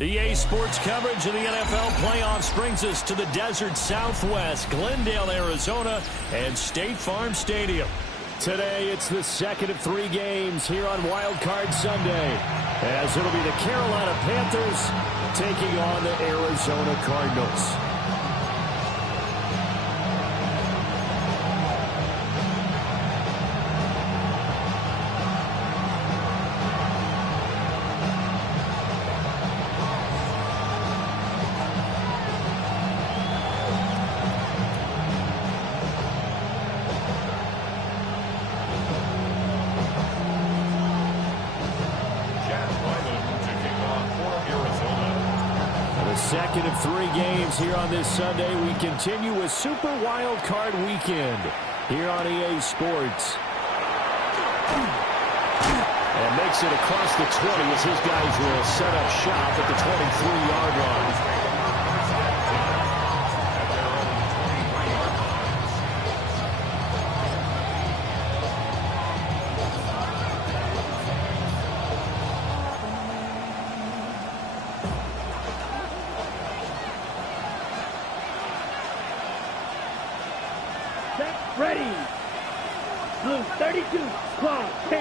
EA Sports coverage of the NFL playoffs brings us to the desert Southwest, Glendale, Arizona, and State Farm Stadium. Today, it's the second of 3 games here on Wild Card Sunday, as it'll be the Carolina Panthers taking on the Arizona Cardinals. Second of 3 games here on this Sunday. We continue with Super Wild Card Weekend here on EA Sports. And makes it across the 20 as his guys will set up shop at the 23-yard line. Ready. Blue 32, claw 10.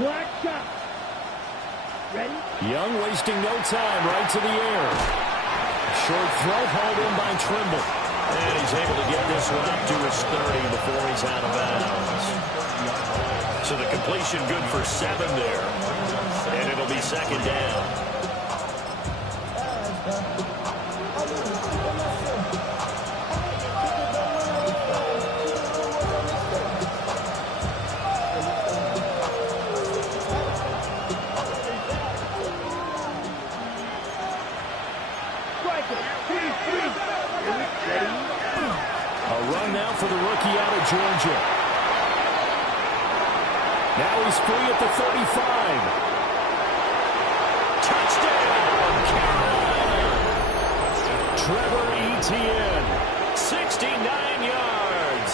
Black shot. Ready? Young wasting no time, right to the air. Short throw hauled in by Trimble. And he's able to get this one up to his 30 before he's out of bounds. So the completion good for 7 there. And it'll be second down. For the rookie out of Georgia. Now he's free at the 35. Touchdown, Carolina! Trevor Etienne, 69 yards.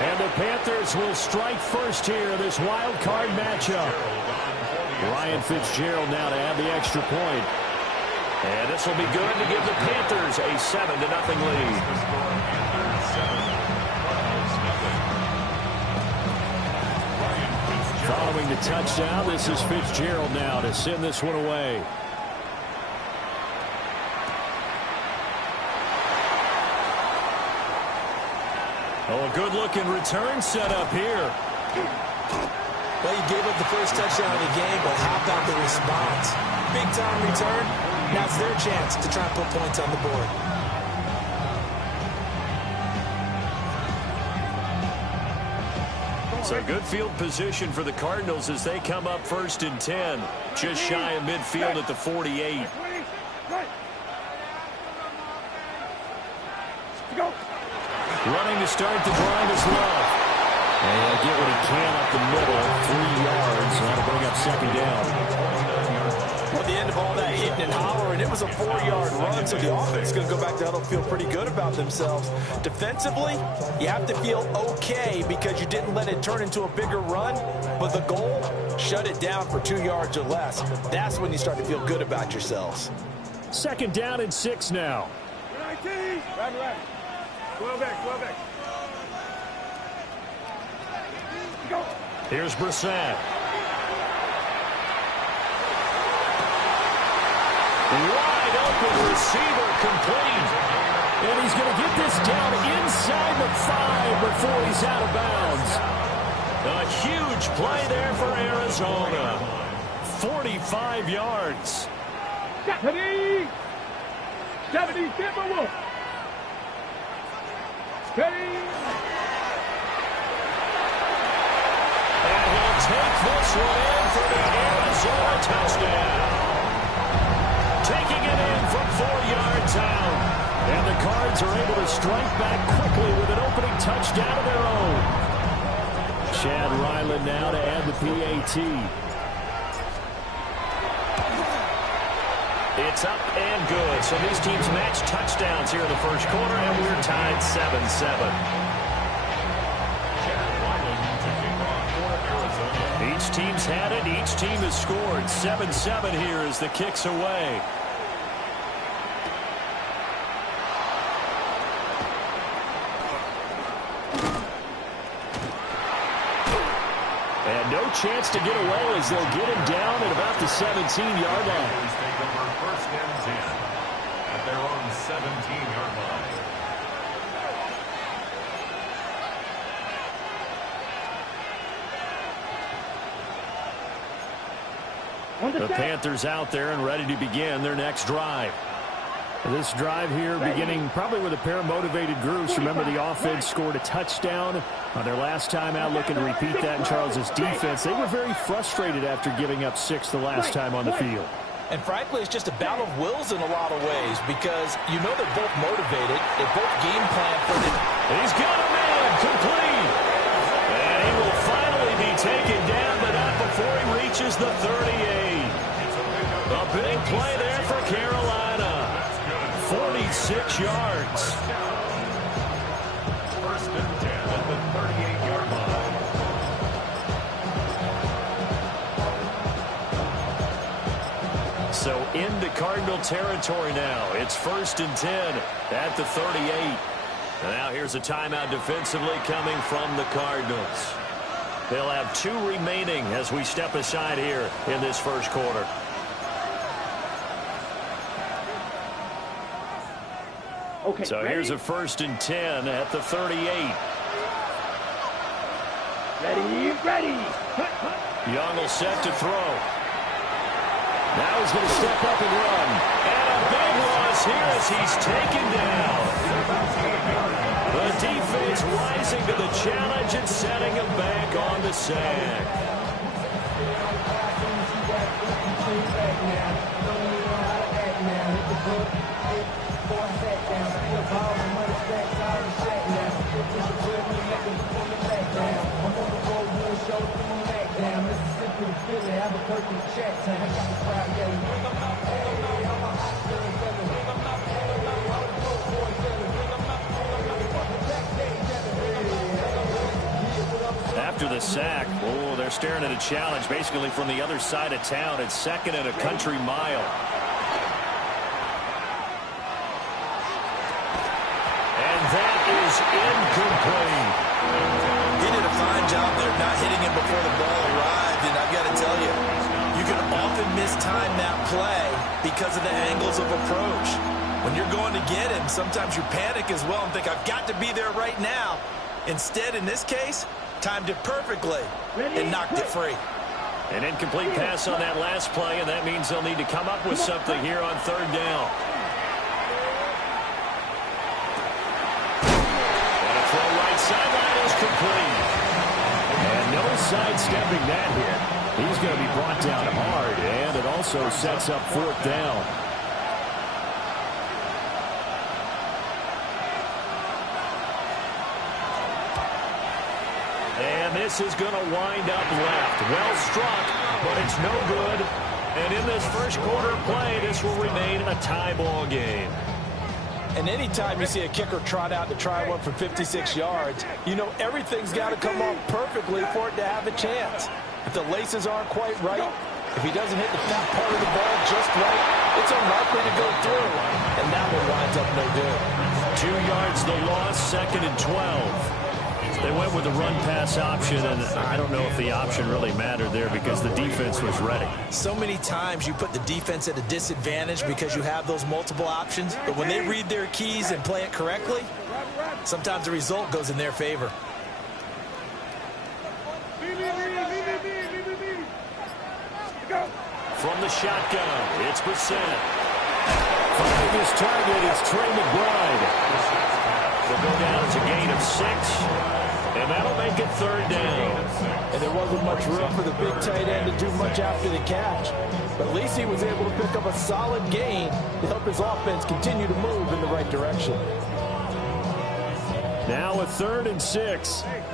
And the Panthers will strike first here in this wild card matchup. Ryan Fitzgerald now to add the extra point. And this will be good to give the Panthers a 7-0 lead. Following the touchdown, this is Fitzgerald now to send this one away. Oh, a good-looking return set up here. Well, you gave up the first touchdown of the game, but how about the response? Big-time return. Now it's their chance to try and put points on the board. So good field position for the Cardinals as they come up 1st and 10. Just shy of midfield at the 48. Running to start the drive is Love. And he'll get what he can up the middle. 3 yards. That'll bring up second down. Well, the end of all that hitting and hollering, it was a 4-yard run, so the offense is going to go back to huddle, feel pretty good about themselves. Defensively, you have to feel okay because you didn't let it turn into a bigger run, but the goal, shut it down for 2 yards or less. That's when you start to feel good about yourselves. Second down and 6 now. Right. Go back. Go. Here's Brissett. Wide open receiver complete. And he's going to get this down inside the 5 before he's out of bounds. A huge play there for Arizona. 45 yards. 70 Timberwolves. Ready. And he'll take this one in for the Arizona touchdown. Taking it in from 4 yards out. And the Cards are able to strike back quickly with an opening touchdown of their own. Chad Ryland now to add the PAT. It's up and good. So these teams match touchdowns here in the first quarter, and we're tied 7-7. Each team's had it. Each team has scored. 7-7 here as the kick's away. And no chance to get away as they'll get him down at about the 17-yard line. Take over 1st and 10 at their own 17-yard line. The Panthers out there and ready to begin their next drive. This drive here beginning probably with a pair of motivated groups. Remember, the offense scored a touchdown on their last time out, looking to repeat that in Charles's defense. They were very frustrated after giving up 6 the last time on the field. And frankly, it's just a battle of wills in a lot of ways because you know they're both motivated. They both game plan for the... He's got a man complete. And he will finally be taken down, but not before he reaches the 38. A big play there for Carolina. 46 yards. 1st and 10 at the 38-yard line. So into Cardinal territory now. It's 1st and 10 at the 38. And now here's a timeout defensively coming from the Cardinals. They'll have 2 remaining as we step aside here in this first quarter. Okay, So ready? here's a 1st and 10 at the 38. Ready. Young will set to throw. Now he's going to step up and run. And a big loss here as he's taken down. The defense rising to the challenge and setting him back on the sack. After the sack, they're staring at a challenge basically from the other side of town. It's 2nd and a country mile. And that is incomplete. He did a fine job there not hitting him before the ball arrived, and I've got to tell you, you can often mistime that play because of the angles of approach. When you're going to get him, sometimes you panic as well and think, I've got to be there right now. Instead, in this case, timed it perfectly and knocked it free. An incomplete pass on that last play, and that means they'll need to come up with something here on 3rd down. And a throw right sideline is complete. And no sidestepping that hit. He's going to be brought down hard, and it also sets up 4th down. And this is going to wind up left. Well struck, but it's no good. And in this first quarter of play, this will remain a tie ball game. And anytime you see a kicker trot out to try one from 56 yards, you know everything's got to come off perfectly for it to have a chance. If the laces aren't quite right, if he doesn't hit the fat part of the ball just right, it's unlikely to go through. And that one winds up no good. 2 yards the loss, 2nd and 12. They went with the run-pass option, and I don't know if the option really mattered there because the defense was ready. So many times you put the defense at a disadvantage because you have those multiple options, but when they read their keys and play it correctly, sometimes the result goes in their favor. From the shotgun, it's Brissett. Finding his target is Trey McBride. They'll go down as a gain of 6. And that'll make it 3rd down. And there wasn't much room for the big tight end to do much after the catch. But at least he was able to pick up a solid gain to help his offense continue to move in the right direction. Now a 3rd and 6. 19.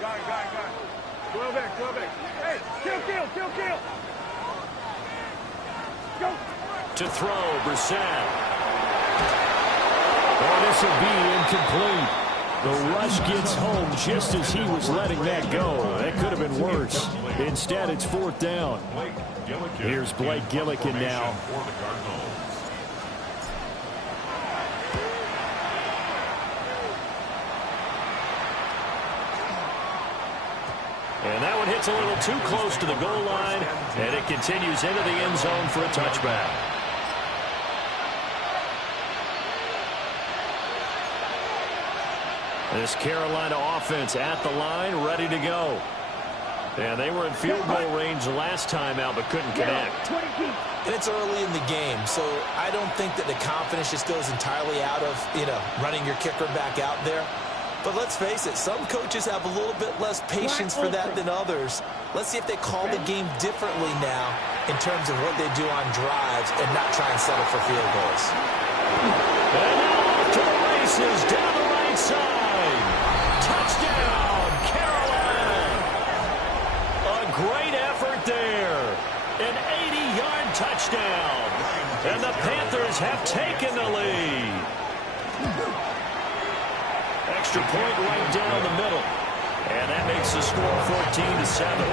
Got it. 12 back. Hey, kill. Go. To throw, Brissett. Oh, this will be incomplete. The rush gets home just as he was letting that go. That could have been worse. Instead, it's 4th down. Here's Blake Gillikin now. And that one hits a little too close to the goal line, and it continues into the end zone for a touchback. This Carolina offense at the line, ready to go. And they were in field goal range last time out, but couldn't connect. And it's early in the game, so I don't think that the confidence just goes entirely out of, running your kicker back out there. But let's face it, some coaches have a little bit less patience for that than others. Let's see if they call the game differently now in terms of what they do on drives and not try and settle for field goals. And now off to the races down the right side. Touchdown, Carolina. A great effort there. An 80-yard touchdown. And the Panthers have taken the lead. Extra point right down the middle. And that makes the score 14-7.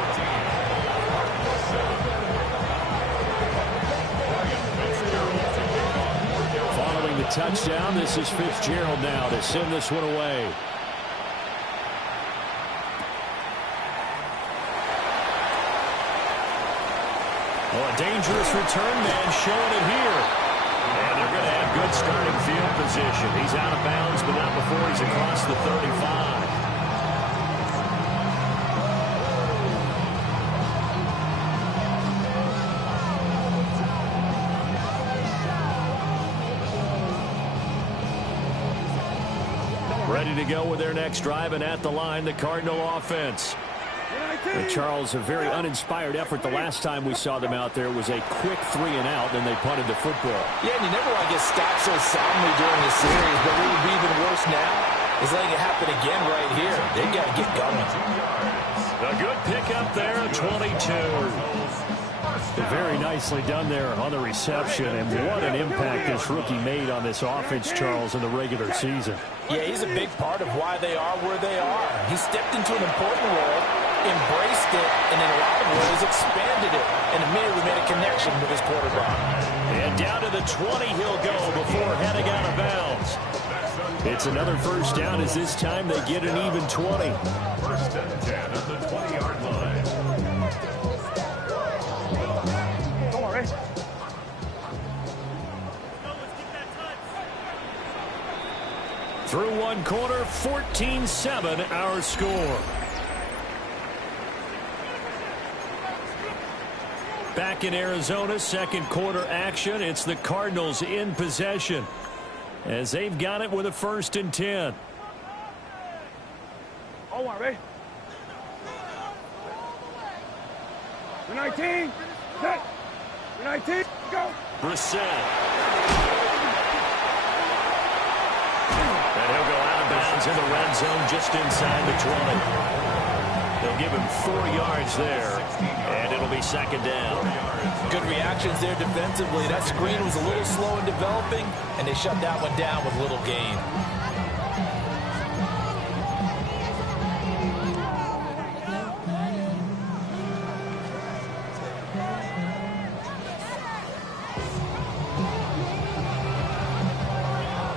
Following the touchdown, this is Fitzgerald now to send this one away. Oh, a dangerous return man showing it here. And they're going to have good starting field position. He's out of bounds, but not before he's across the 35. Ready to go with their next drive, and at the line, the Cardinal offense. And Charles, a very uninspired effort the last time we saw them out there was a quick 3-and-out, then they punted the football. Yeah, and you never want to get stopped so soundly during the series, but what would be even worse now is letting it happen again right here. They've got to get going. A good pickup there, 22. Very nicely done there on the reception, and what an impact this rookie made on this offense, Charles, in the regular season. Yeah, he's a big part of why they are where they are. He stepped into an important role, embraced it, and in a lot of ways expanded it, and immediately made a connection with his quarterback. And down to the 20 he'll go before heading out of bounds. It's another first down as this time they get an even 20. First and 10 at the 20-yard line. Come on, Ray. Through one quarter, 14-7 our score. Back in Arizona, second quarter action. It's the Cardinals in possession as they've got it with a 1st and 10. All one, Ray. 19. Set. 19. Go. Brissett. And he'll go out of bounds in the red zone just inside the 20. They'll give him 4 yards there, and it'll be 2nd down. Good reactions there defensively. That screen was a little slow in developing, and they shut that one down with little gain.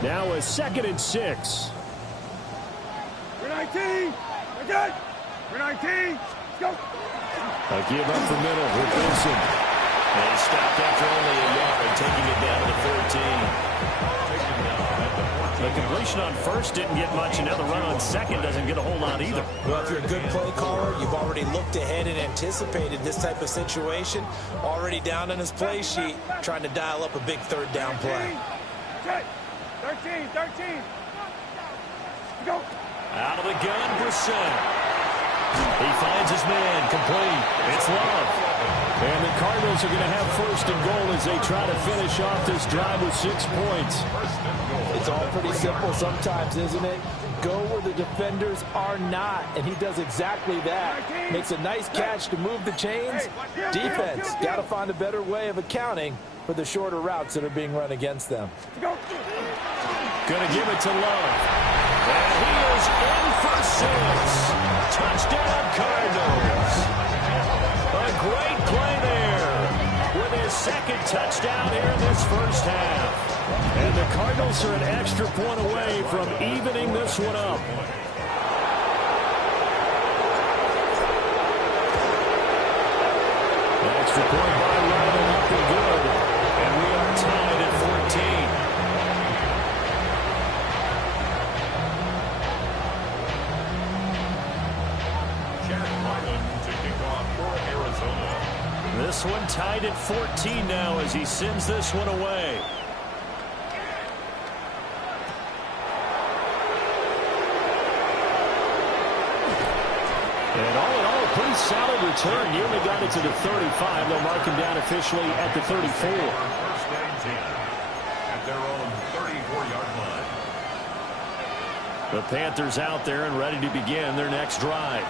Now a 2nd and 6. We're 19. We're good. We're 19. Let's go. A give up the middle with Wilson. And he stopped after only a yard, taking it down to the 13. The completion on first didn't get much, and now the run on second doesn't get a whole lot either. Well, if you're a good play caller, you've already looked ahead and anticipated this type of situation. Already down on his play sheet, trying to dial up a big 3rd down play. 13. Go. Out of the gun, Brissett. He finds his man, complete. It's Love. And the Cardinals are going to have 1st and goal as they try to finish off this drive with 6 points. It's all pretty simple sometimes, isn't it? Go where the defenders are not, and he does exactly that. Makes a nice catch to move the chains. Defense got to find a better way of accounting for the shorter routes that are being run against them. Going to give it to Love. And he is in for 6. Touchdown, Cardinals. A great play there with his second touchdown here in this first half. And the Cardinals are an extra point away from evening this one up. Extra point by Ryan, up and good. And we are tied at 14. To kick off for Arizona. This one tied at 14 now as he sends this one away. And all in all, a pretty solid return. Nearly got it to the 35. They'll mark him down officially at the 34. First and 10 at their own 34-yard line. The Panthers out there and ready to begin their next drive.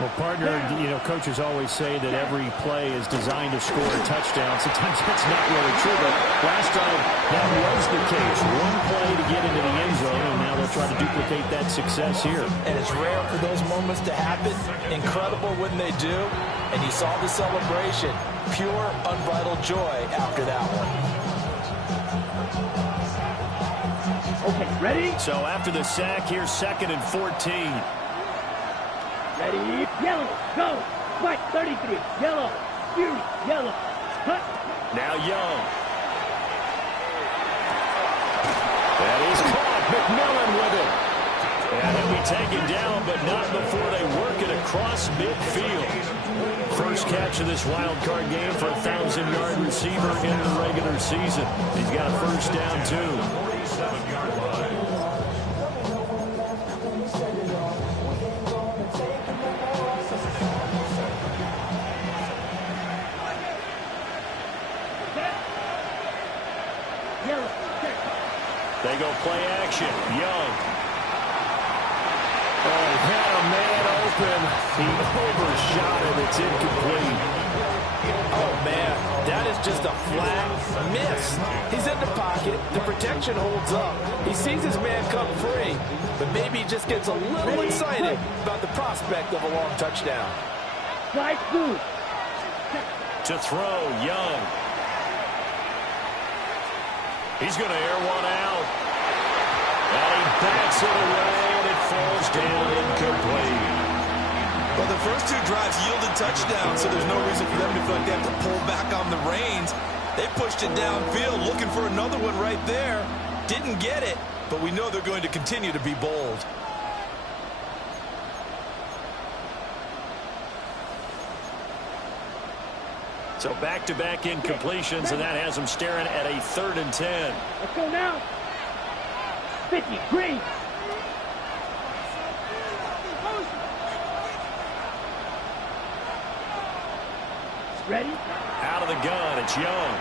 Well, partner, coaches always say that every play is designed to score a touchdown. Sometimes that's not really true, but last time that was the case. One play to get into the end zone, and now they'll try to duplicate that success here. And it's rare for those moments to happen. Incredible when they do. And you saw the celebration. Pure, unbridled joy after that one. Okay, ready? So after the sack, here's 2nd and 14. Ready? Yellow. Go. White. 33. Yellow. Fury. Yellow. Cut. Now Young. That is caught. McMillan with it. And he'll be taken down, but not before they work it across midfield. First catch of this wild card game for a 1,000-yard receiver in the regular season. He's got a first down, too. 47-yard line. They go play action. Young. Oh, he had a man open. He overshot it. It's incomplete. Oh, man, that is just a flat miss. He's in the pocket. The protection holds up. He sees his man come free, but maybe he just gets a little excited about the prospect of a long touchdown. To throw, Young. He's going to air one out. And he backs it away, and it falls down incomplete. Well, the first two drives yielded touchdowns, so there's no reason for them to feel like they have to pull back on the reins. They pushed it downfield, looking for another one right there. Didn't get it, but we know they're going to continue to be bold. So back-to-back incompletions, and that has them staring at a 3rd and 10. Let's go now. 50. Green. Ready? Out of the gun, it's Young.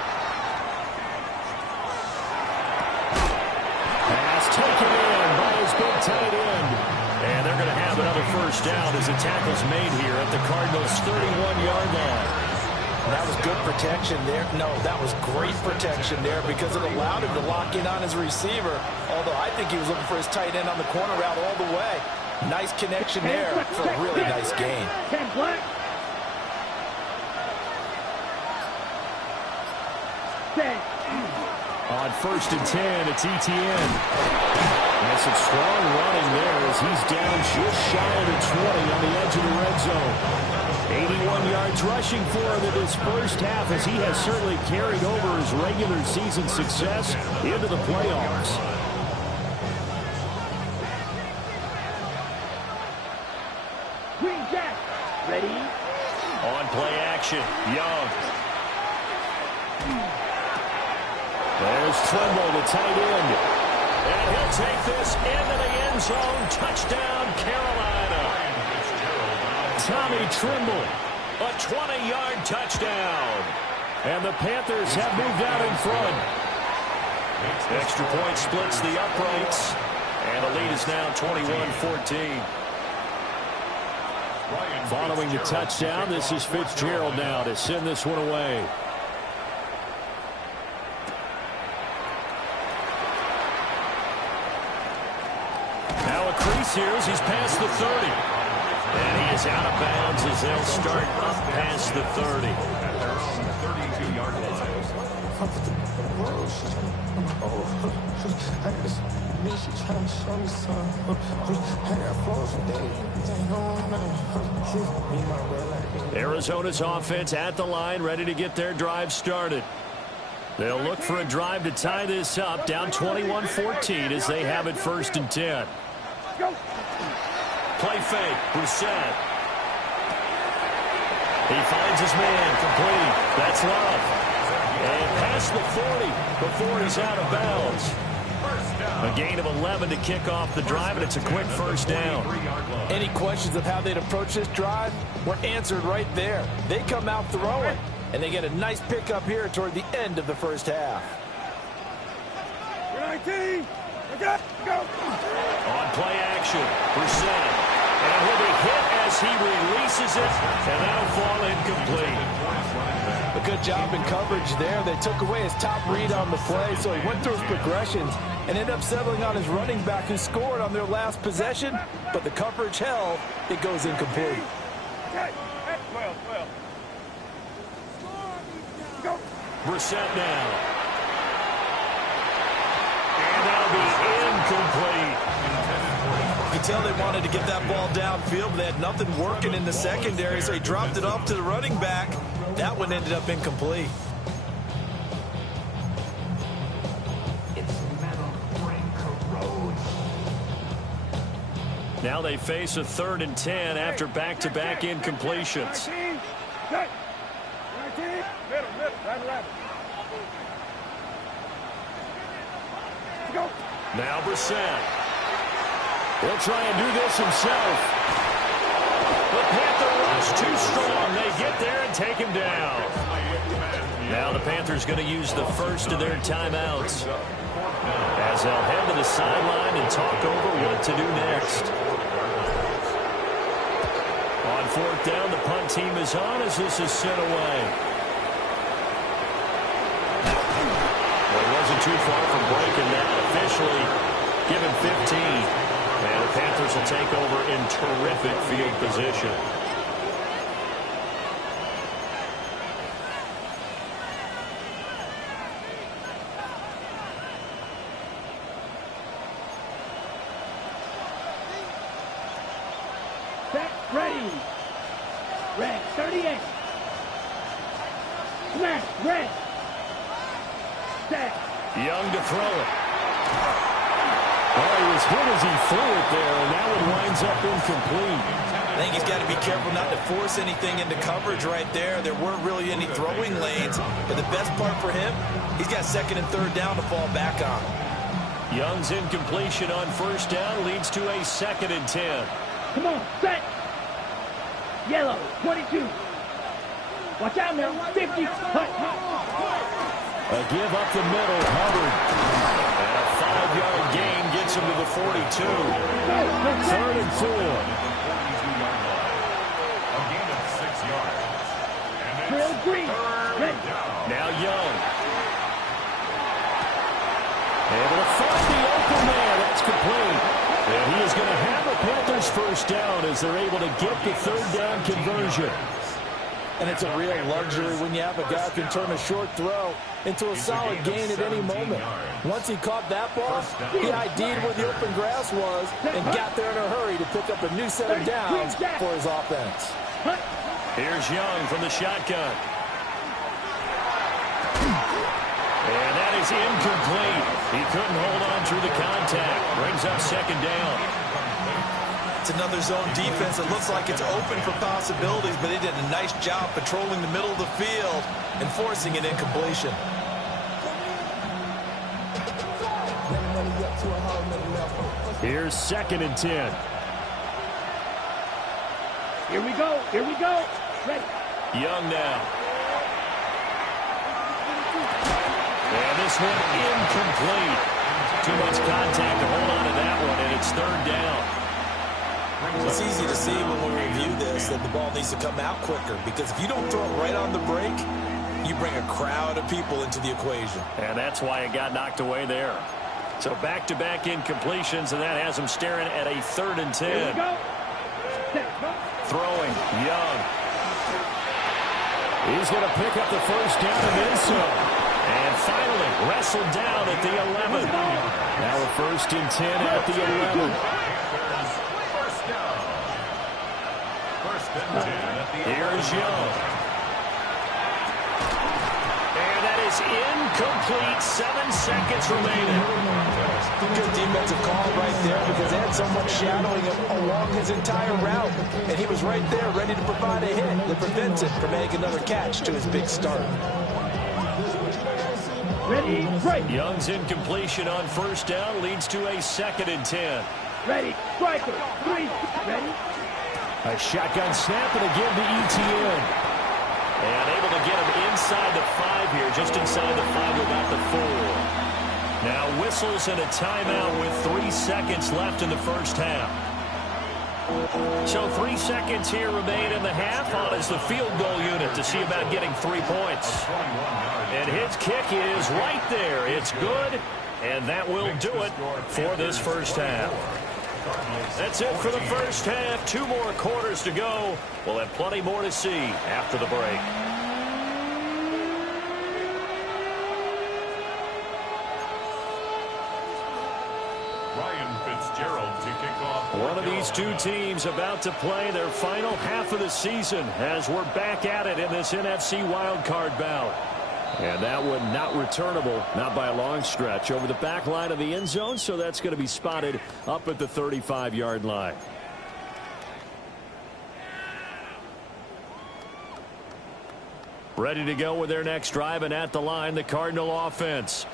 Pass taken in by his big tight end. And they're going to have another first down as the tackle's made here at the Cardinals' 31-yard line. That was good protection there. No, that was great protection there because it allowed him to lock in on his receiver. Although I think he was looking for his tight end on the corner route all the way. Nice connection there for a really nice gain. 10 black. 10. On 1st and 10, it's Etienne. And some strong running there as he's down just shy of the 20 on the edge of the red zone. 81 yards rushing for him in this first half as he has certainly carried over his regular season success into the playoffs. Green Jack. Ready? On play action, Young. There's Trimble, the tight end. And he'll take this into the end zone. Touchdown, Carolina. Tommy Trimble, a 20-yard touchdown. And the Panthers have moved out in front. Extra point splits the uprights. And the lead is now 21-14. Following the touchdown, this is Fitzgerald now to send this one away. pass here as he's past the 30. And he is out of bounds as they'll start up past the 30. At their own 32-yard line. Arizona's offense at the line, ready to get their drive started. They'll look for a drive to tie this up, down 21-14 as they have it 1st and 10. Play fake, Brissett. He finds his man, complete. That's Love. And past the 40 before he's out of bounds. A gain of 11 to kick off the drive, and it's a quick first down. Any questions of how they'd approach this drive were answered right there. They come out throwing, and they get a nice pickup here toward the end of the first half. 19. Go. On play action, Brissett. And he'll be hit as he releases it, and that'll fall incomplete. A good job in coverage there. They took away his top read on the play, so he went through his progressions and ended up settling on his running back who scored on their last possession, but the coverage held. It goes incomplete. Brissett now. And that'll be incomplete. You can tell they wanted to get that ball downfield, but they had nothing working in the secondary, so he dropped it off to the running back. That one ended up incomplete. Now they face a 3rd and 10 after back-to-back incompletions. Now Brissett. He'll try and do this himself. The Panther rush too strong. They get there and take him down. Now the Panthers going to use the first of their timeouts as they'll head to the sideline and talk over what to do next. On 4th down, the punt team is on as this is sent away. Well, he wasn't too far from breaking that. Officially given 15. And the Panthers will take over in terrific field position. Set, ready. Red, 38. Smash, red. Set. Young to throw it. Oh, he was hit as he threw it there, and that one winds up incomplete. I think he's got to be careful not to force anything into coverage right there. There weren't really any throwing lanes, but the best part for him, he's got 2nd and 3rd down to fall back on. Young's incompletion on 1st down leads to a 2nd and 10. Come on, set. Yellow, 22. Watch out now, 50. Hut. A give up the middle, Hubbard. And a 5-yard gain gets him to the 42. 3rd and 4. A gain of 6 yards. Trail green. Ready. Now Young. Able to find the open man. That's complete. And he is going to have a Panthers 1st down as they're able to get the 3rd down conversion. And it's a real luxury when you have a guy who can turn a short throw into a solid gain at any moment. Once he caught that ball, he ID'd where the open grass was and got there in a hurry to pick up a new set of downs for his offense. Here's Young from the shotgun. And that is incomplete. He couldn't hold on through the contact. Brings up 2nd down. It's another zone defense that looks like it's open for possibilities, but they did a nice job patrolling the middle of the field and forcing an incompletion. Here's 2nd and 10. Here we go. Here we go. Ready. Young now. And this one incomplete. Too much contact to hold on to that one, and it's 3rd down. It's easy to see when we review this that the ball needs to come out quicker, because if you don't throw it right on the break, you bring a crowd of people into the equation. And that's why it got knocked away there. So back-to-back incompletions, and that has him staring at a 3rd and 10. Throwing, Young. He's going to pick up the first down and then some. And finally wrestled down at the 11. Now a 1st and 10 at the 11. Here's Young. And that is incomplete. 7 seconds remaining. Good defensive call right there because they had someone shadowing him along his entire route. And he was right there ready to provide a hit that prevents him from making another catch to his big start. Ready, strike. Young's incompletion on 1st down leads to a 2nd and 10. Ready, striker. 3, ready. A shotgun snap and again to ETN. And able to get him inside the 5 here, just inside the 5 without the 4. Now whistles and a timeout with 3 seconds left in the 1st half. So 3 seconds here remain in the half on as the field goal unit to see about getting 3 points. And his kick is right there. It's good, and that will do it for this 1st half. That's it for the 1st half. 2 more quarters to go. We'll have plenty more to see after the break. One of these 2 teams about to play their final half of the season as we're back at it in this NFC wildcard bout. And that one not returnable, not by a long stretch, over the back line of the end zone, so that's going to be spotted up at the 35-yard line. Ready to go with their next drive, and at the line, the Cardinal offense.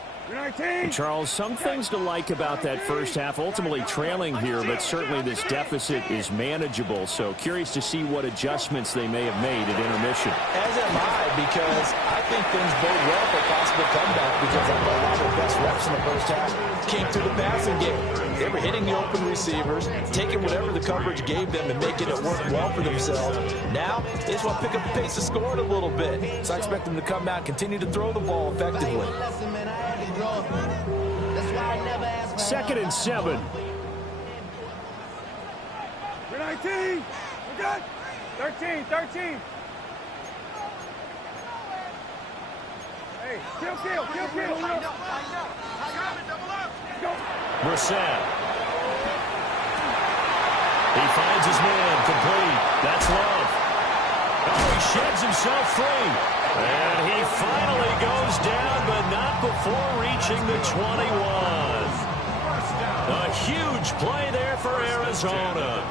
And Charles, some things to like about that 1st half, ultimately trailing here, but certainly this deficit is manageable. So curious to see what adjustments they may have made at intermission. As am I, because I think things bode well for a possible comeback because I thought a lot of their best reps in the 1st half came through the passing game. They were hitting the open receivers, taking whatever the coverage gave them and making it work well for themselves. Now, they just want to pick up the pace of scoring a little bit. So I expect them to come out and continue to throw the ball effectively. 2nd and 7. We're 19. We're good. 13. Hey, kill. Brissett. He finds his man complete. That's Love. Oh, he sheds himself free. And he finally goes down, but not before reaching the 21. A huge play there for Arizona.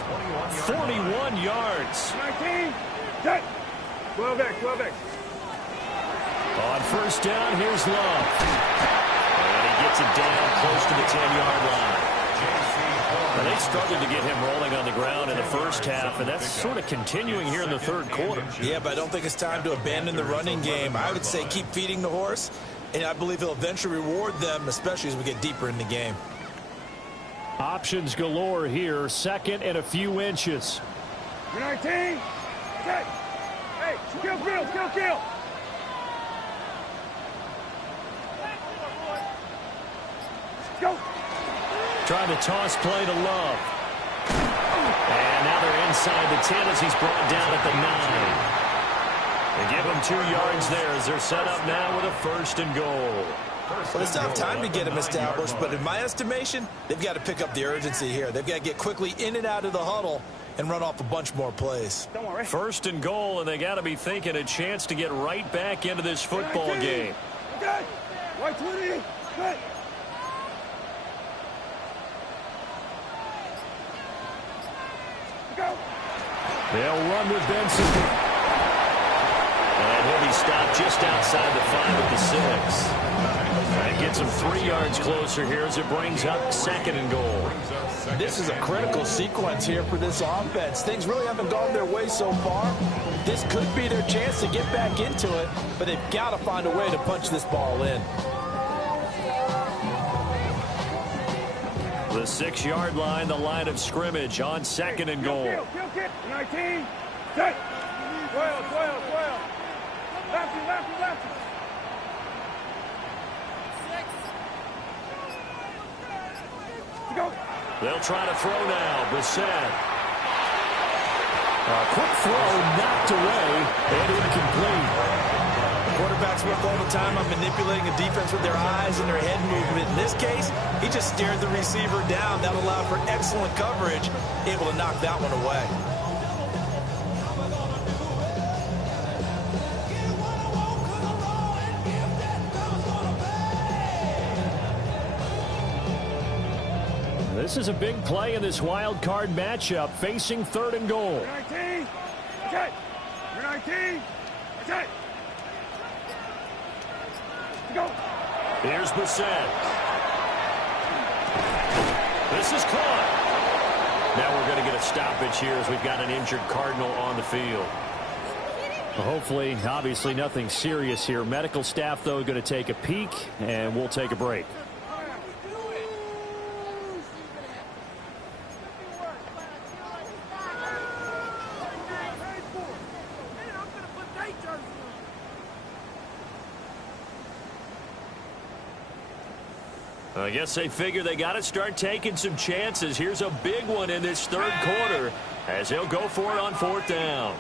41 yards. 19. Set. 12X. On 1st down, here's Love. And he gets it down close to the 10-yard line. And they struggled to get him rolling on the ground in the 1st half, and that's sort of continuing here in the 3rd quarter. Yeah, but I don't think it's time to abandon the running game. I would say keep feeding the horse, and I believe he'll eventually reward them, especially as we get deeper in the game. Options galore here. 2nd and a few inches. 19. Set. Hey, kill. Go. Trying to toss play to Love. And now they're inside the 10 as he's brought down at the 9. They give him 2 yards there as they're set up now with a 1st and goal. Well, they still have time to get him established, but in my estimation, they've got to pick up the urgency here. They've got to get quickly in and out of the huddle and run off a bunch more plays. 1st and goal, and they got to be thinking a chance to get right back into this football game. Okay. White 20. Good. Go. They'll run with Benson. And he'll be stopped just outside the 5 at the 6. That gets him 3 yards closer here as it brings up 2nd and goal. This is a critical sequence here for this offense. Things really haven't gone their way so far. This could be their chance to get back into it, but they've got to find a way to punch this ball in. The 6-yard line, the line of scrimmage on 2nd and goal. Kill. 19. Set. 12. Lefty. They'll try to throw now. Brissett. A quick throw knocked away and incomplete. Quarterbacks work all the time on manipulating a defense with their eyes and their head movement. In this case, he just stared the receiver down. That allowed for excellent coverage, able to knock that one away. This is a big play in this wild card matchup, facing 3rd and goal. 19. Okay. 19. Okay. Go. Here's Brissett. This is caught. Now we're going to get a stoppage here as we've got an injured Cardinal on the field. Hopefully, obviously nothing serious here. Medical staff, though, going to take a peek, and we'll take a break. I guess they figure they got to start taking some chances. Here's a big one in this 3rd quarter as they'll go for it on 4th down.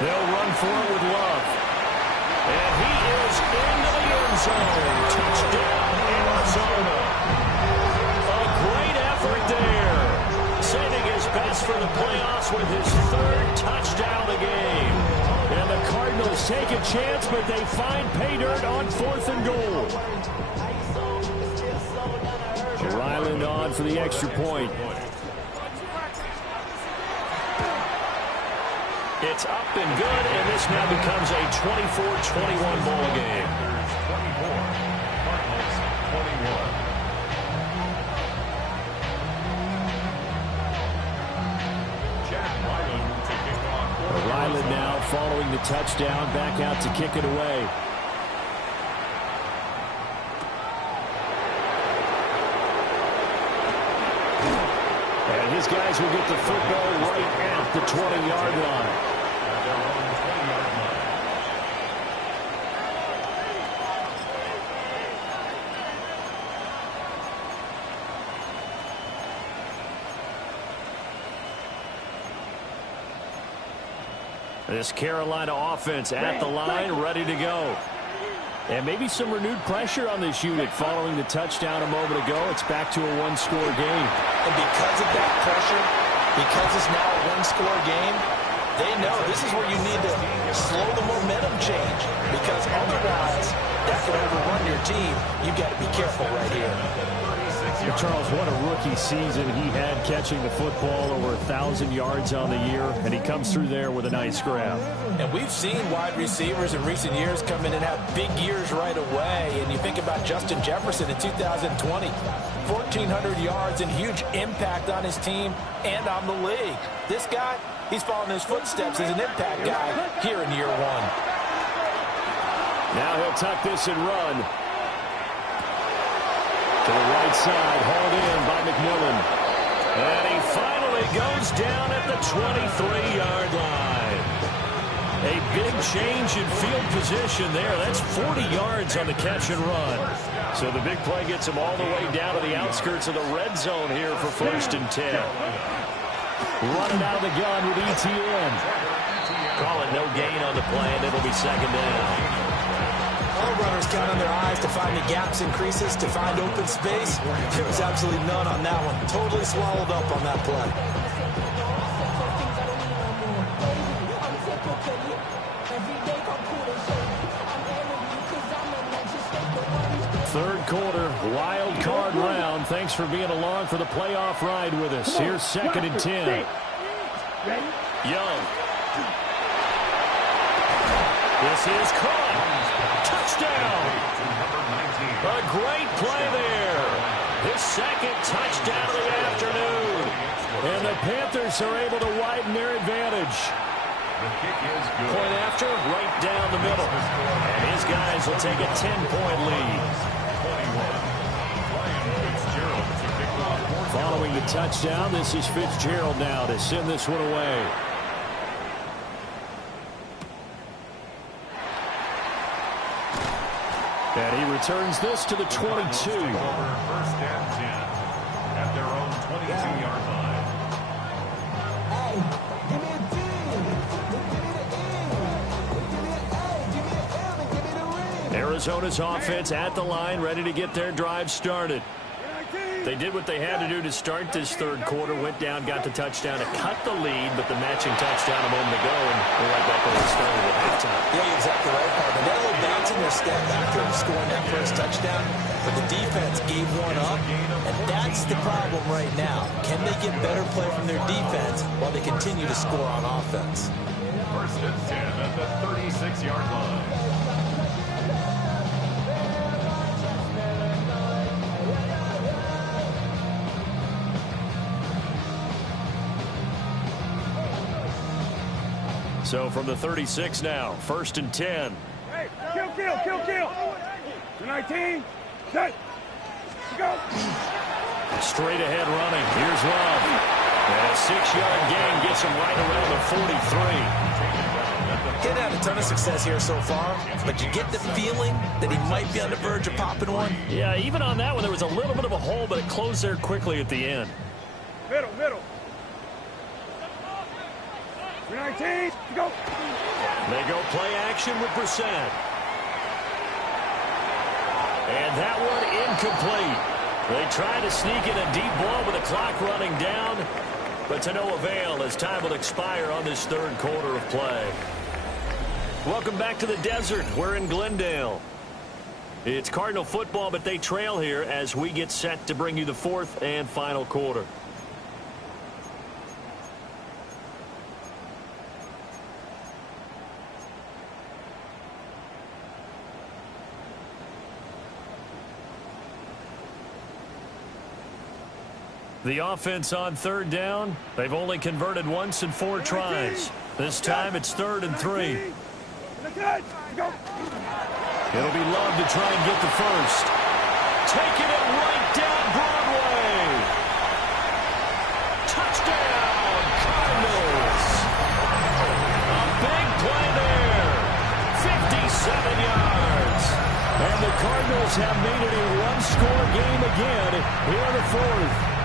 They'll run for it with Love. And he is into the end zone. Touchdown, Arizona. A great effort there. Saving his best for the playoffs with his 3rd touchdown of the game. And the Cardinals take a chance, but they find pay dirt on 4th and goal. Ryland on for the extra point. It's up and good, and this now becomes a 24-21 ball game. 24, Cardinals 21. Ryland now following the touchdown, back out to kick it away. And his guys will get the football right at the 20-yard line. This Carolina offense at the line, ready to go. And maybe some renewed pressure on this unit following the touchdown a moment ago. It's back to a one-score game. And because of that pressure, because it's now a one-score game, they know this is where you need to slow the momentum change. Because otherwise, that could overrun your team. You've got to be careful right here. Charles, what a rookie season he had, catching the football over 1,000 yards on the year, and he comes through there with a nice grab. And we've seen wide receivers in recent years come in and have big years right away. And you think about Justin Jefferson in 2020, 1,400 yards and huge impact on his team and on the league. This guy, he's following his footsteps as an impact guy here in year 1. Now he'll tuck this and run. To the right side, hauled in by McMillan. And he finally goes down at the 23-yard line. A big change in field position there. That's 40 yards on the catch and run. So the big play gets him all the way down to the outskirts of the red zone here for 1st and 10. Running out of the gun with ETN. Call it no gain on the play, and it'll be 2nd down. All runners count on their eyes to find the gaps and creases, to find open space. There was absolutely none on that one. Totally swallowed up on that play. Third quarter, wild card round. Thanks for being along for the playoff ride with us. Here's 2nd and 10. Young. This is caught. Touchdown. A great play there. His 2nd touchdown of the afternoon. And the Panthers are able to widen their advantage. Point after, right down the middle. And his guys will take a 10-point lead. Following the touchdown, this is Fitzgerald now to send this one away. And he returns this to the 22. First and 10 at their own 22-yard line. Arizona's offense at the line, ready to get their drive started. They did what they had to do to start this third quarter, went down, got the touchdown to cut the lead, but the matching touchdown a moment ago, and we're right back where we started at halftime. Yeah, you're exactly right, Carter. They had a little bounce in their step after scoring that first touchdown, but the defense gave one up, and that's the problem right now. Can they get better play from their defense while they continue to score on offense? First and 10 at the 36-yard line. So from the 36 now, first and 10. Hey, kill. 19, set, go. Straight ahead running. Here's Love. And a 6-yard gain gets him right around the 43. Didn't have a ton of success here so far, but you get the feeling that he might be on the verge of popping one. Yeah, even on that one, there was a little bit of a hole, but it closed there quickly at the end. Middle. 19, go. They go play action with Brissett. And that one incomplete. They try to sneak in a deep ball with the clock running down, but to no avail as time will expire on this third quarter of play. Welcome back to the desert. We're in Glendale. It's Cardinal football, but they trail here as we get set to bring you the fourth and final quarter. The offense on third down. They've only converted once in 4 tries. This time it's 3rd and 3. It'll be Love to try and get the first. Taking it right down Broadway. Touchdown, Cardinals. A big play there. 57 yards. And the Cardinals have made it a one-score game again here in the fourth.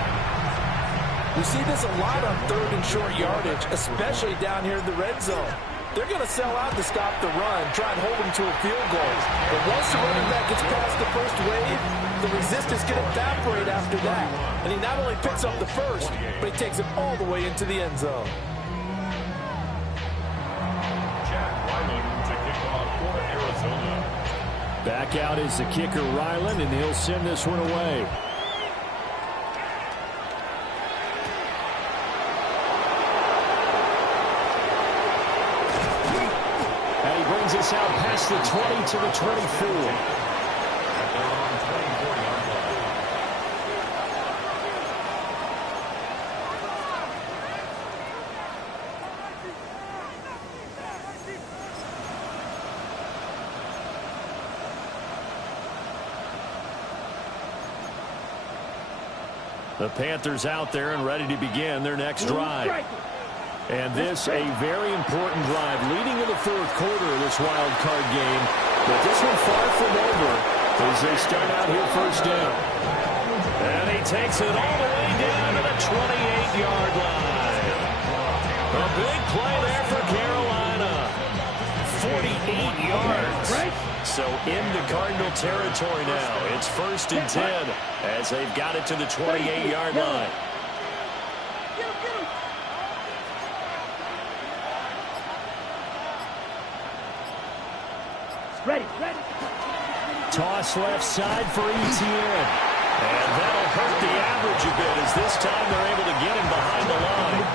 We see this a lot on 3rd and short yardage, especially down here in the red zone. They're going to sell out to stop the run, try and hold them to a field goal. But once the running back gets past the first wave, the resistance can evaporate after that. And he not only picks up the first, but he takes it all the way into the end zone. Jack Ryland to kick off for Arizona. Back out is the kicker, Ryland, and he'll send this one away. Us out past the 20 to the 24. At their own 24-yard line. The Panthers out there and ready to begin their next drive. And this a very important drive leading to the fourth quarter of this wild card game. But this one far from over as they start out here first down. And he takes it all the way down to the 28-yard line. A big play there for Carolina. 48 yards. So into Cardinal territory now. It's 1st and 10 as they've got it to the 28-yard line. Ready. Toss left side for Etienne. And that'll hurt the average a bit as this time they're able to get him behind the line.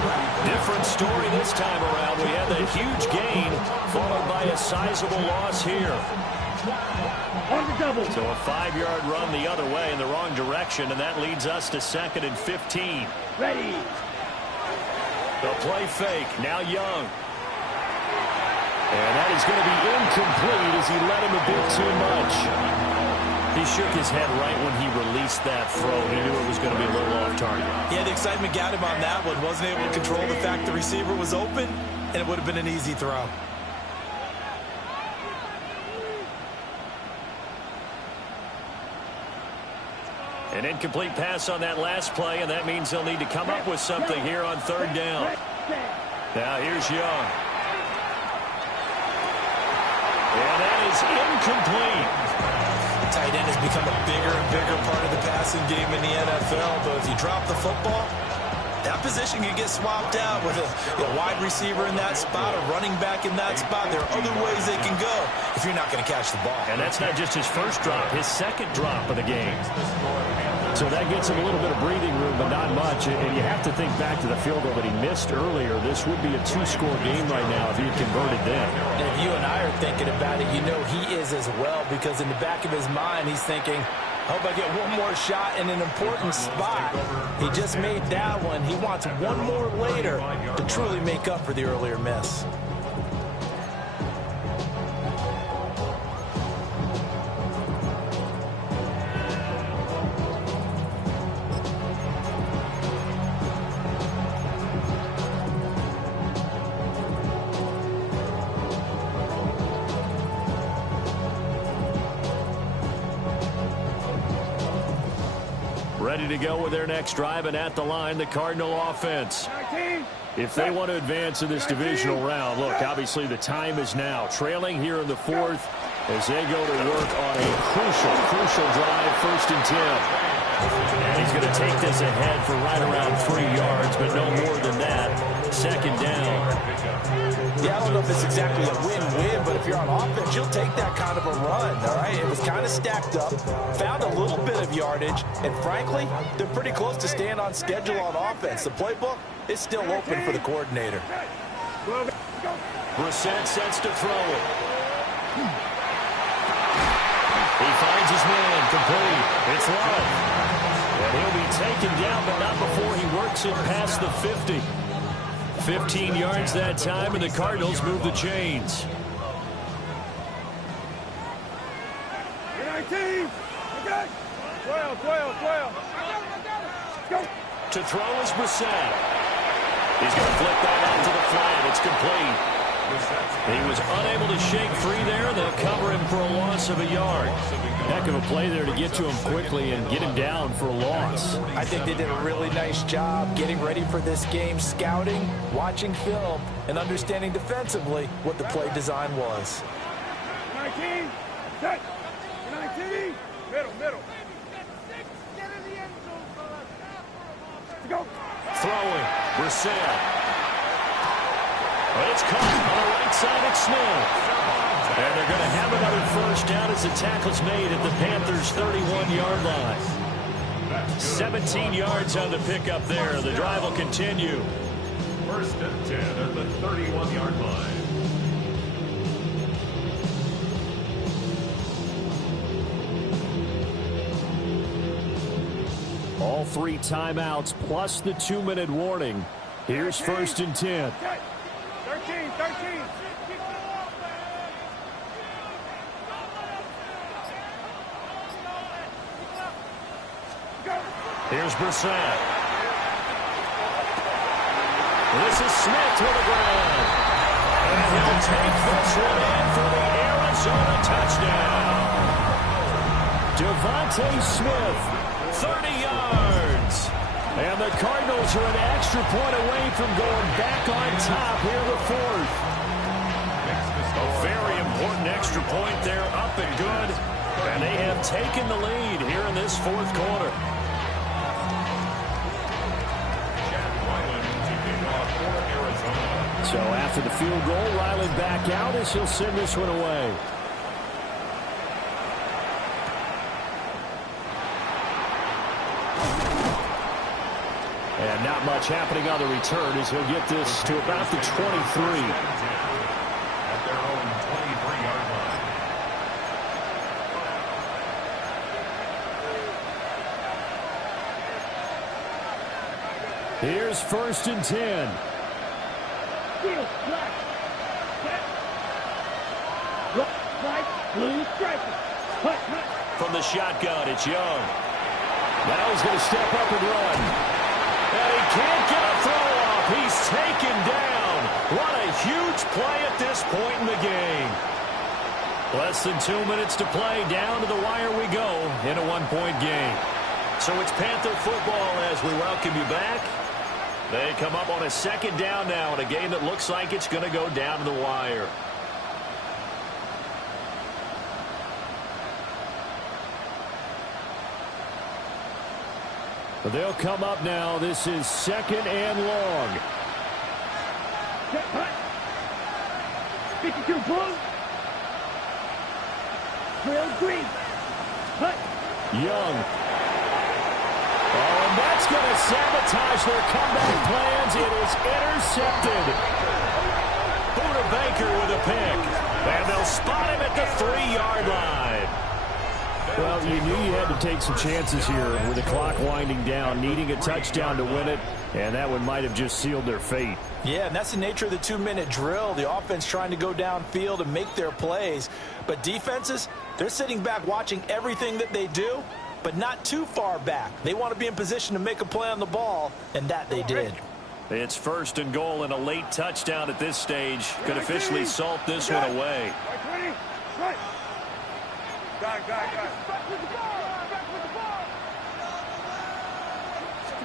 Different story this time around. We had that huge gain followed by a sizable loss here. On the double. So a 5-yard run the other way in the wrong direction, and that leads us to 2nd and 15. Ready. The play fake. Now Young. And that is going to be incomplete as he let him a bit too much. He shook his head right when he released that throw. He knew it was going to be a little off target. Yeah, the excitement got him on that one. Wasn't able to control the fact the receiver was open, and it would have been an easy throw. An incomplete pass on that last play, and that means they'll need to come up with something here on third down. Now here's Young. And that is incomplete. Tight end has become a bigger and bigger part of the passing game in the NFL, but if you drop the football, that position can get swapped out with a wide receiver in that spot, a running back in that spot. There are other ways they can go if you're not going to catch the ball. And that's not just his first drop, his second drop of the game. So that gets him a little bit of breathing room, but not much. And you have to think back to the field goal that he missed earlier. This would be a two-score game right now if he had converted then. And if you and I are thinking about it, you know he is as well, because in the back of his mind, he's thinking, hope I get one more shot in an important spot. He just made that one. He wants one more later to truly make up for the earlier miss. Ready to go with their next drive, and at the line, the Cardinal offense. If they want to advance in this divisional round, look, obviously the time is now. Trailing here in the fourth as they go to work on a crucial drive, 1st and 10. And he's going to take this ahead for right around 3 yards, but no more than that. 2nd down. Yeah, I don't know if it's exactly a win-win, but if you're on offense, you'll take that kind of a run, all right? It was kind of stacked up, found a little bit of yardage, and frankly, they're pretty close to staying on schedule on offense. The playbook is still open for the coordinator. Brissett sets to throw it. He finds his man, complete. It's Love. And he'll be taken down, but not before he works it past the 50. 15 yards that time, and the Cardinals move the chains. To throw is Brissett. He's going to flip that out to the flat. It's complete. He was unable to shake free there. They'll cover him for a loss of a yard. Heck of a play there to get to him quickly and get him down for a loss. I think they did a really nice job getting ready for this game, scouting, watching film, and understanding defensively what the play design was. 19, set, 19, middle. Go. Throwing, Brissett. But it's caught on the right side at Smith. And they're going to have another 1st down as the tackle's made at the Panthers' 31-yard line. 17 yards on the pickup there. The drive will continue. 1st and 10 at the 31-yard line. All 3 timeouts plus the 2-minute warning. Here's 1st and 10. 13. Here's Brissett. This is Smith to the ground. And he'll take this one in for the Arizona touchdown. Devontae Smith, 30 yards. And the Cardinals are an extra point away from going back on top here in the 4th. A very important extra point there, up and good. And they have taken the lead here in this 4th quarter. So after the field goal, Riley back out as he'll send this one away. And not much happening on the return as he'll get this to about the 23. At their own 23-yard line. Here's 1st and 10. From the shotgun, it's Young. Now he's going to step up and run. And he can't get a throw off. He's taken down. What a huge play at this point in the game. Less than 2 minutes to play. Down to the wire we go in a 1-point game. So it's Panther football as we welcome you back. They come up on a second down now in a game that looks like it's going to go down to the wire. But they'll come up now. This is second and long. 52 Bulls. Drill green. Hut. Young. Oh, and that's going to sabotage their comeback plans. It is intercepted. Buda Baker with a pick. And they'll spot him at the 3-yard line. Well, you knew you had to take some chances here with the clock winding down, needing a touchdown to win it, and that one might have just sealed their fate. Yeah, and that's the nature of the 2-minute drill. The offense trying to go downfield and make their plays. But defenses, they're sitting back watching everything that they do, but not too far back. They want to be in position to make a play on the ball, and that they did. It's first and goal and a late touchdown at this stage. Could officially salt this one away.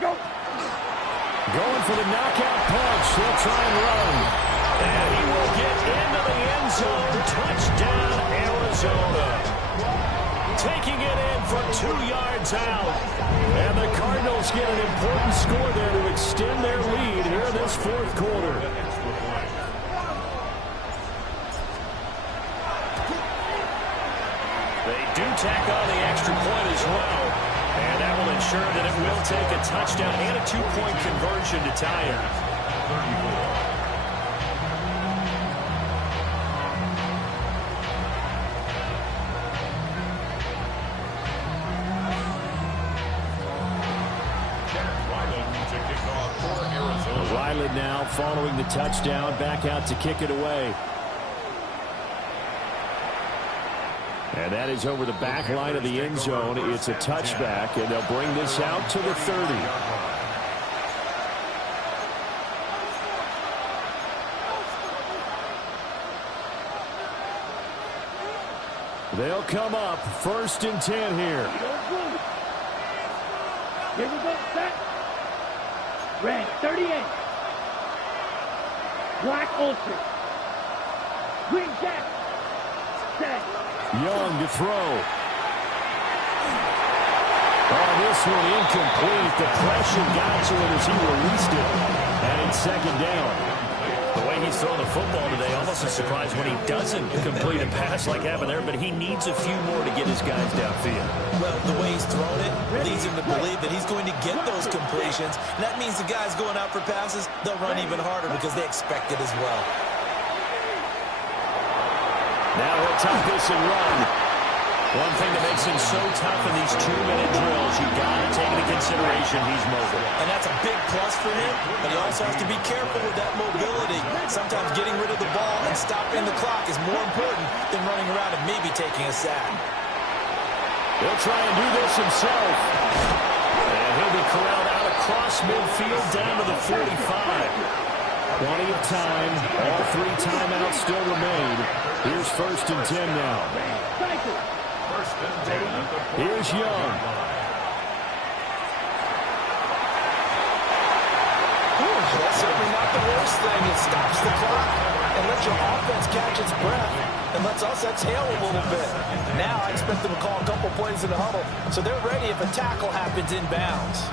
Go. Going for the knockout punch. He'll try and run. And he will get into the end zone. Touchdown, Arizona. Taking it in for 2 yards out. And the Cardinals get an important score there to extend their lead here in this fourth quarter. They do tack on the extra point as well. And that will ensure that it will take a touchdown and a 2-point conversion to tie it. 34. Ryland now following the touchdown, back out to kick it away. And that is over the back line of the end zone. It's a touchback, and they'll bring this out to the 30. They'll come up first and 10 here. Here we go, set. Red, 38. Black ultra. Green jack. Set. Young to throw. Oh, this one incomplete. The pressure got to it as he released it. And it's second down. The way he's throwing the football today, almost a surprise when he doesn't complete a pass like happened there, but he needs a few more to get his guys downfield. Well, the way he's thrown it leads him to believe that he's going to get those completions. And that means the guys going out for passes, they'll run even harder because they expect it as well. Now he'll tuck this and run. One thing that makes him so tough in these 2-minute drills, you've got to take into consideration he's mobile. And that's a big plus for him, but he also has to be careful with that mobility. Sometimes getting rid of the ball and stopping the clock is more important than running around and maybe taking a sack. He'll try and do this himself. And he'll be corralled out across midfield down to the 45. Plenty of time. All 3 timeouts still remain. Here's first and 10 now. Here's Young. That's certainly not the worst thing. It stops the clock and lets your offense catch its breath and lets us exhale a little bit. Now I expect them to call a couple plays in the huddle so they're ready if a tackle happens inbounds.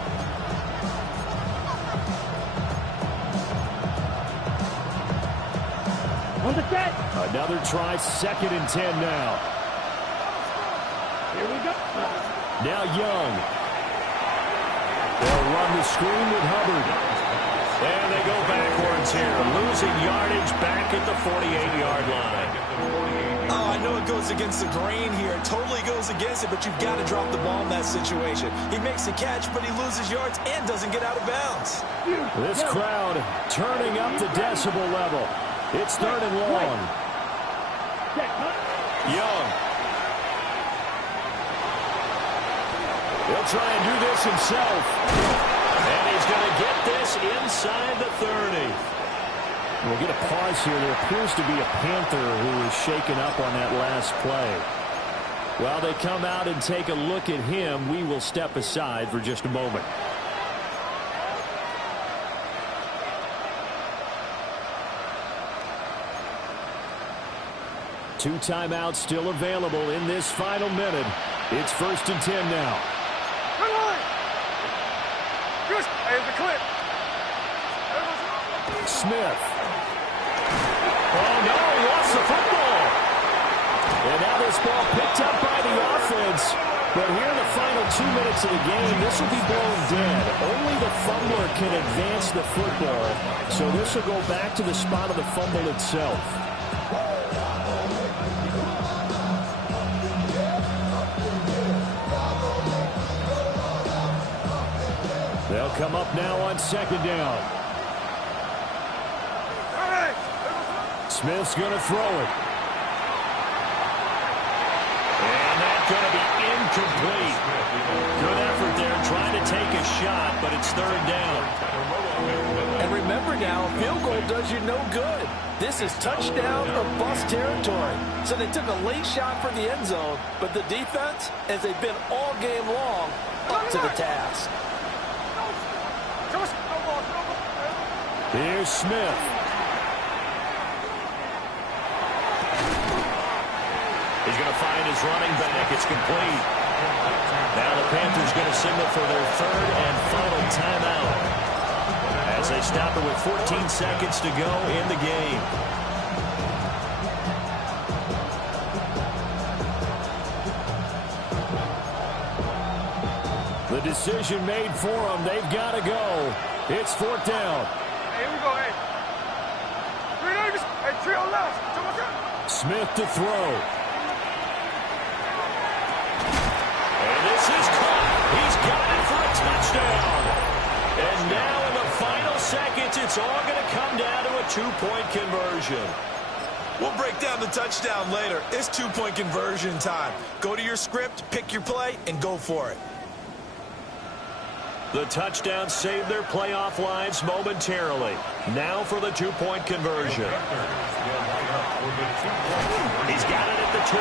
On the set. Another try, second and 10 now. Here we go. Now Young. They'll run the screen with Hubbard. And they go backwards here, losing yardage back at the 48-yard line. Oh, I know it goes against the grain here. It totally goes against it, but you've got to drop the ball in that situation. He makes the catch, but he loses yards and doesn't get out of bounds. This crowd turning up the decibel level. It's third and long. Young. He'll try and do this himself. And he's going to get this inside the 30. We'll get a pause here. There appears to be a Panther who is shaken up on that last play. While they come out and take a look at him, we will step aside for just a moment. Two timeouts still available in this final minute. It's 1st and 10 now. Come on! Good. Here's the clip. Smith. Oh, no, he lost the football. And now this ball picked up by the offense. But here in the final 2 minutes of the game, this will be blown dead. Only the fumbler can advance the football. So this will go back to the spot of the fumble itself. They'll come up now on 2nd down. Smith's going to throw it. And that's going to be incomplete. Good effort there trying to take a shot, but it's 3rd down. And remember now, field goal does you no good. This is touchdown or bust territory. So they took a late shot for the end zone, but the defense, as they've been all game long, up to the task. Here's Smith. He's going to find his running back. It's complete. Now the Panthers going to signal for their 3rd and final timeout as they stop it with 14 seconds to go in the game. The decision made for them. They've got to go. It's 4th down. Here we go, hey. Three on left. Smith to throw. And this is caught. He's got it for a touchdown. And now in the final seconds, it's all going to come down to a 2-point conversion. We'll break down the touchdown later. It's 2-point conversion time. Go to your script, pick your play, and go for it. The touchdown saved their playoff lives momentarily. Now for the 2-point conversion. He's got it at the 2.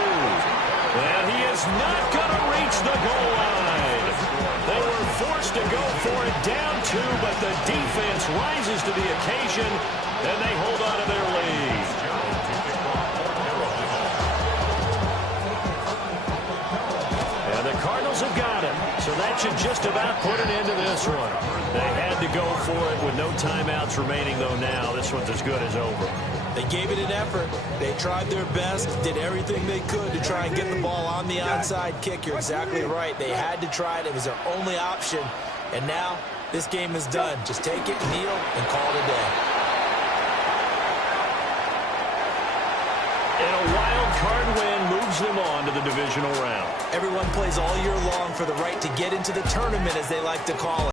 And he is not going to reach the goal line. They were forced to go for it down 2, but the defense rises to the occasion, and they hold on to their lead. And the Cardinals have got him, so that should just about put an end to this one. They had to go for it with no timeouts remaining, though now this one's as good as over. They gave it an effort. They tried their best, did everything they could to try and get the ball on the onside kick. You're exactly right. They had to try it. It was their only option. And now this game is done. Just take it, kneel, and call it a day. And a wild card win moves them on to the divisional round. Everyone plays all year long for the right to get into the tournament, as they like to call it.